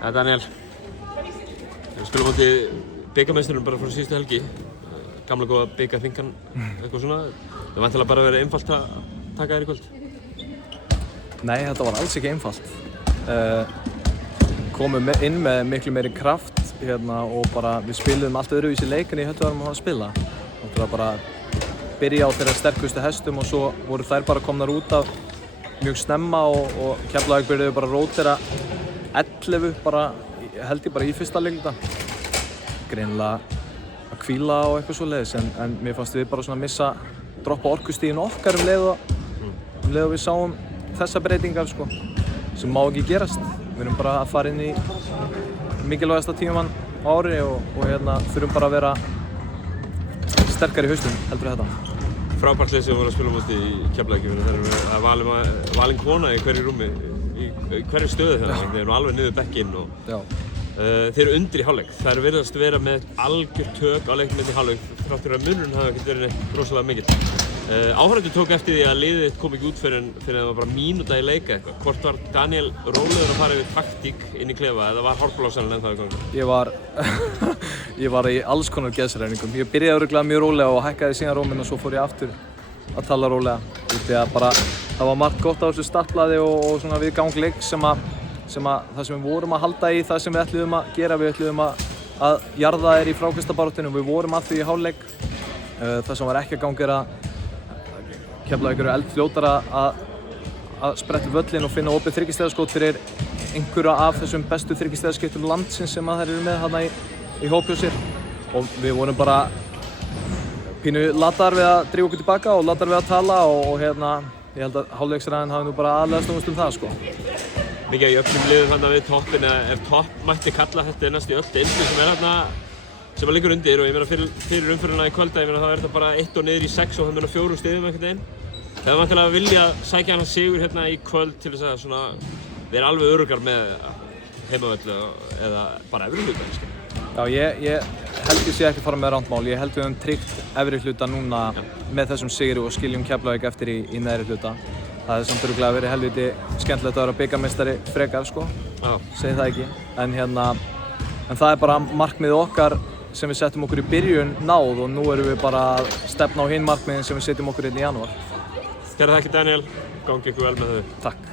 Ja, Daniel, við spilum á móti bikarmeisturum bara frá síðustu helgi. Gamla góða bikarþingan, eitthvað svona. Það væntanlega bara verið einfalt að taka þér í kvöld? Nei, þetta var alls ekki einfalt. Komum inn með miklu meiri kraft og bara við spiluðum allt öðruvísi leik en ég held við varum að spila. Það var bara byrja á þeirra sterkustu hestum og svo voru þær bara komnar út af mjög snemma og Keflavík byrjuðu bara að rótera 11 bara, held ég bara í fyrsta leikluta. Greinilega að hvíla og eitthvað svoleiðis en mér fannst við bara svona missa droppa orkustigin okkar leið og við sáum þessa breytingar sko, sem má ekki gerast. Við erum bara að fara inn í mikilvægasta tímamann á ári og þurfum bara að vera sterkar í haustum heldur þetta. Frábært lið sem voru að spila á móti í Keflavík. Það er valin kona í hverju rúmi, í hverju stöðu þeirra. Þeir eru alveg niður bekkinn og þeir eru undir í hálfleik. Þær virðast vera með algjör tök á leiknum í hálfleik þrátt fyrir að munurinn hafi ekkert verið neitt rosalega mikill. Áhorfendur tók eftir því að liðið þitt kom ekki út fyrir að það var bara mínúta í leika eitthvað. Hvort var Daniel rólegur að fara yfir taktík inn í klefa eða var hárblásarinn ennþá í gangi? Ég var í alls konar geðshreyfingum. Ég byrjaði örugglega mjög rólega og hækkaði síðan róminn og svo fór ég aftur að tala rólega. Þegar bara það var margt gott á þessu startblaði og svona við gang leiks sem það sem við vorum að halda í, það sem við ætluðum að gera, við ætluðum að jarða þær í frákastbaráttunni og við vorum að því í hálfleik. Það sem var ekki að ganga að Keflavík eru eldfljótar að spretta völlinn og finna opið þryggjustigaskot fyrir einhverja af þessum bestu þryggjustigaskeytum landsins sem þær eru með þarna í hópi á sér. Og við vorum bara pínu latar við að drífa okkur tilbaka og latar við að tala og ég held að hálfleiksræðin hafi nú bara aðlega snúist það sko. Mikið af jöfnum liðum þarna við toppinn, ef topp mætti kalla þetta næst í öll deildum sem þarna sem liggur undir og ég meina fyrir umferðina í kvölda, ég meina þá er þetta bara 1 og niður í 6 og það meina 4 stigum einhvern veginn. Það er vantilega að vilja sækja hann sigur hérna í kvöld til þess að svona vera alveg öruggar með heimavöldu eða bara efri hluta kannski. Já, ég held ég sé ekki að fara með rangt mál. Ég held við höfum tryggt efri hluta núna með þessum sigri og skiljum Keflavík eftir í neðri hluta. Það er samt örugglega verið helviti skemmtilegt að vera bikarmeistari frekar sko, segi það ekki. En það er bara markmiðið okkar sem við settum okkur í byrjun náð og nú erum við bara að stefna á hinn markmiðin sem við setjum okkur inn í janúar. Kærar þakkir Daniel, gangi ykkur vel með þau. Takk.